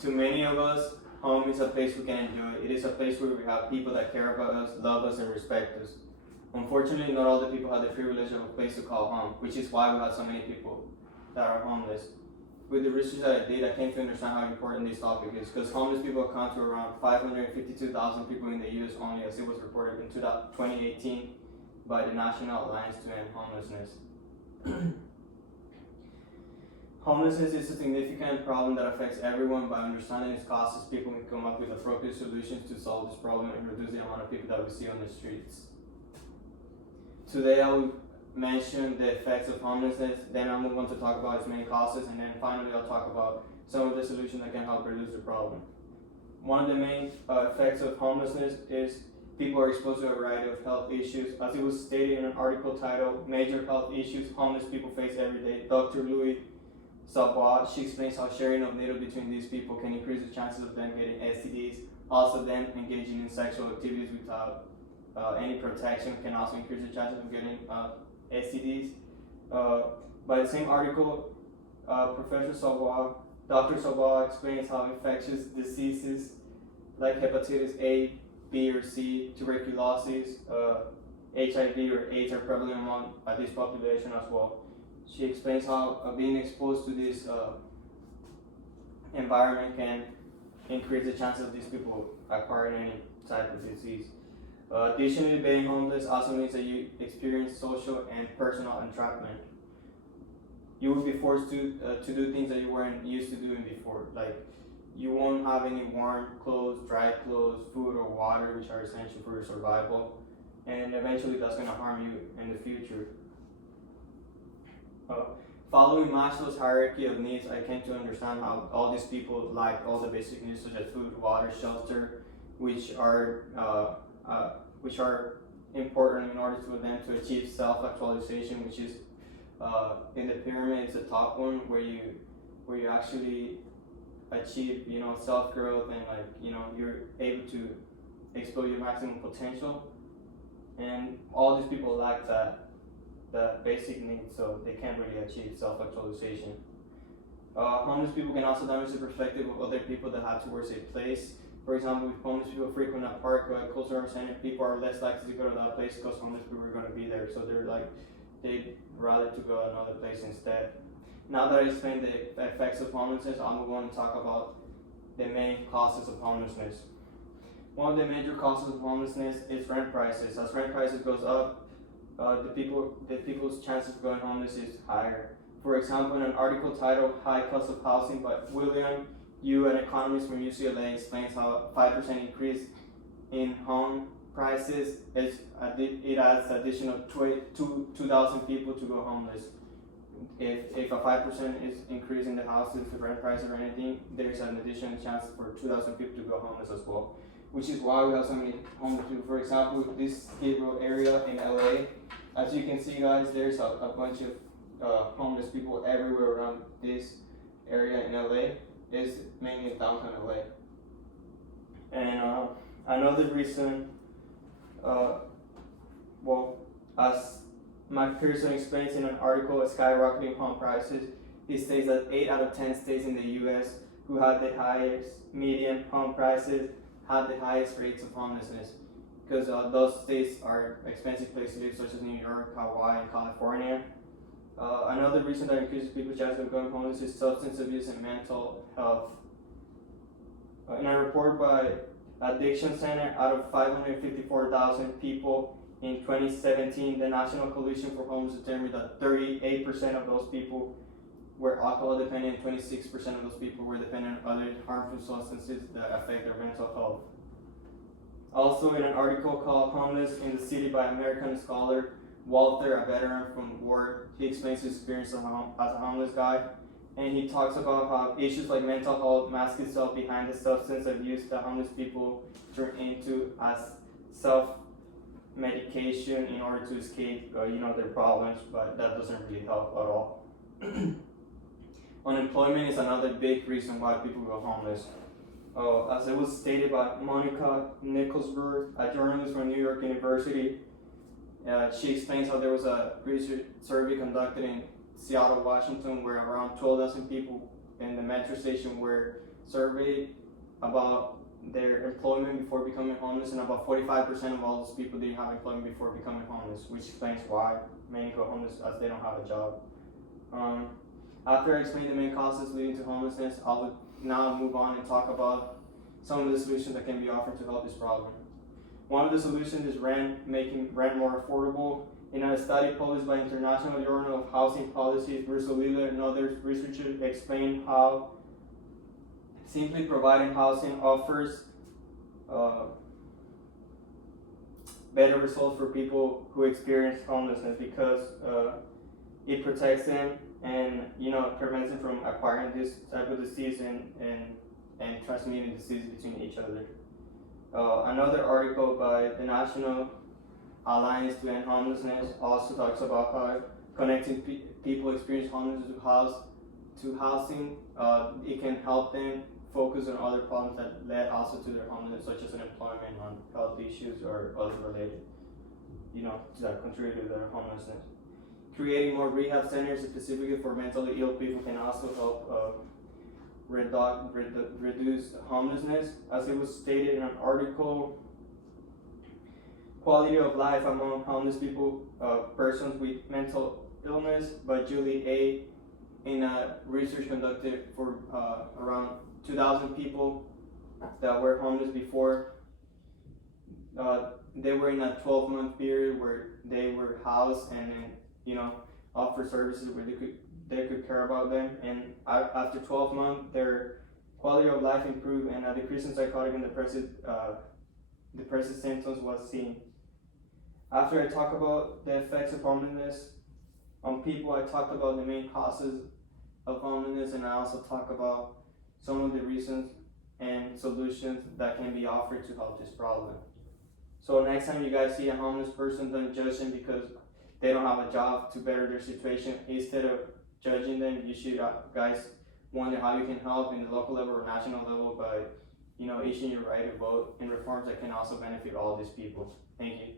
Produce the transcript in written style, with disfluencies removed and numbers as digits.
To many of us, home is a place we can enjoy. It is a place where we have people that care about us, love us, and respect us. Unfortunately, not all the people have the privilege of a place to call home, which is why we have so many people that are homeless. With the research that I did, I came to understand how important this topic is, because homeless people account to around 552,000 people in the U.S. only, as it was reported in 2018 by the National Alliance to End Homelessness. Homelessness is a significant problem that affects everyone. By understanding its causes, people can come up with appropriate solutions to solve this problem and reduce the amount of people that we see on the streets. Today I will mention the effects of homelessness, then I'll move on to talk about its main causes, and then finally I'll talk about some of the solutions that can help reduce the problem. One of the main effects of homelessness is people are exposed to a variety of health issues. As it was stated in an article titled Major Health Issues Homeless People Face Every Day, Dr. Louis Savoie, she explains how sharing of needle between these people can increase the chances of them getting STDs. Also, them engaging in sexual activities without any protection can also increase the chances of getting STDs. By the same article, Professor Savoie, Dr. Savoie explains how infectious diseases like hepatitis A, B, or C, tuberculosis, HIV, or AIDS are prevalent among this population as well. She explains how being exposed to this environment can increase the chances of these people acquiring any type of disease. Additionally, being homeless also means that you experience social and personal entrapment. You will be forced to do things that you weren't used to doing before. Like, you won't have any warm clothes, dry clothes, food, or water, which are essential for your survival. And eventually that's going to harm you in the future. Following Maslow's hierarchy of needs, I came to understand how all these people lack all the basic needs such as food, water, shelter, which are important in order for them to achieve self-actualization, which is in the pyramid. It's the top one where you actually achieve self-growth and you're able to explore your maximum potential. And all these people lack the basic needs, so they can't really achieve self-actualization. Homeless people can also damage the perspective of other people that have towards a place. For example, if homeless people frequent a park or a cultural center, people are less likely to go to that place because homeless people are going to be there. So they'd rather to go to another place instead. Now that I explained the effects of homelessness, I'm going to talk about the main causes of homelessness. One of the major causes of homelessness is rent prices. As rent prices goes up, the people's chances of going homeless is higher. For example, in an article titled High Cost of Housing by William Yu, an economist from UCLA, explains how a 5% increase in home prices it adds additional 2,000 people to go homeless. If a 5% is increase in the houses, the rent price or anything, there's an additional chance for 2,000 people to go homeless as well. Which is why we have so many homeless people. For example, this Skid Row area in LA, as you can see, guys, there's a bunch of homeless people everywhere around this area in LA. It's mainly in downtown LA. And another reason, as Mike Pearson explains in an article, Skyrocketing Home Prices, he states that 8 out of 10 states in the U.S. who have the highest median home prices have the highest rates of homelessness, because those states are expensive places to live, such as New York, Hawaii, and California. Another reason that increases people's chances of going homeless is substance abuse and mental health. In a report by Addiction Center, out of 554,000 people in 2017, the National Coalition for Homeless determined that 38% of those people were alcohol dependent and 26% of those people were dependent on other harmful substances that affect their mental health. Also, in an article called Homeless in the City by American scholar Walter, a veteran from the war, he explains his experience as a homeless guy, and he talks about how issues like mental health mask itself behind the substance abuse that homeless people turn into as self-medication in order to escape their problems, but that doesn't really help at all. Unemployment is another big reason why people go homeless. As it was stated by Monica Nicholsberg, a journalist from New York University, she explains how there was a research survey conducted in Seattle, Washington, where around 12,000 people in the metro station were surveyed about their employment before becoming homeless, and about 45% of all those people didn't have employment before becoming homeless, which explains why many go homeless, as they don't have a job. After I explain the main causes leading to homelessness, I'll now move on and talk about some of the solutions that can be offered to help this problem. One of the solutions is making rent more affordable. In a study published by International Journal of Housing Policies, Bruce O'Leary and other researchers explain how simply providing housing offers better results for people who experience homelessness, because it protects them and prevents them from acquiring this type of disease and transmitting disease between each other. Another article by the National Alliance to End Homelessness also talks about how connecting people experiencing homelessness to housing, it can help them focus on other problems that led also to their homelessness, such as unemployment, on health issues, or other related, that contribute to their homelessness. Creating more rehab centers specifically for mentally ill people can also help reduce homelessness. As it was stated in an article, Quality of Life Among Homeless People, Persons with Mental Illness, by Julie A. in a research conducted for around 2,000 people that were homeless before. They were in a 12-month period where they were housed and then offer services where they could care about them, and after 12 months their quality of life improved and a decrease in psychotic and depressive symptoms was seen. After I talk about the effects of homelessness on people, I talked about the main causes of homelessness, and I also talk about some of the reasons and solutions that can be offered to help this problem. So next time you guys see a homeless person, don't judge them because they don't have a job to better their situation. Instead of judging them, you should guys wonder how you can help in the local level or national level by issuing your right to vote in reforms that can also benefit all these people. Thank you.